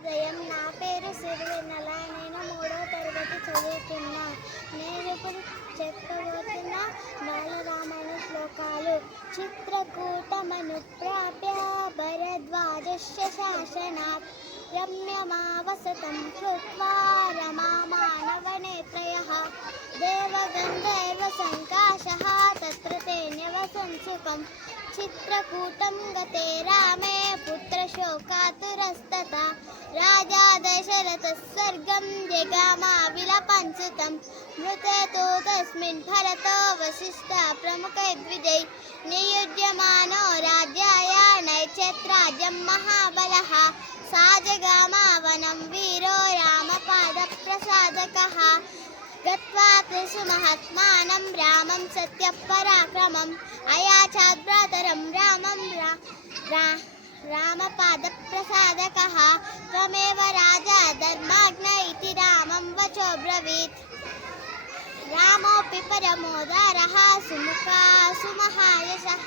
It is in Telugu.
ఉదయం నా పేరు సిరివెన్నెల. నేను 3వ తరగతి చదువుతున్నా. నేను ఇప్పుడు చెప్పబోతున్న బాలరామాయణ శ్లోకాలు. చిత్రకూటమనుప్రాప్య భరద్వాజస్య శాసనాత్ రమ్యమావసతం కృత్వా రమామానవనేత్రయః దేవగంధర్వ సంకాశః తత్ర ते न्यवसन् सुखम् चित्रकूटं गते रामे पुत्रशोकातुरस्तथा राजा दशरथः स्वर्गं जगामाविलपञ्चतं मृते तु तस्मिन् भरतो वसिष्ठः प्रमुखद्विजैः नियुज्यमानो राज्याय नैच्छत्राज्यं महाबलः सा जगामावनं वीरो रामपादप्रसादकः गत्वा तेषु महात्मानं रामं सत्यपराक्रमम् अयाचाद्भ्रातरं रामं रामपादप्रसादकः त्वमेव राजा धर्माज्ञ इति रामं वचोब्रवीत् रामोऽपि परमोदारः सुमुखः सुमहायशः।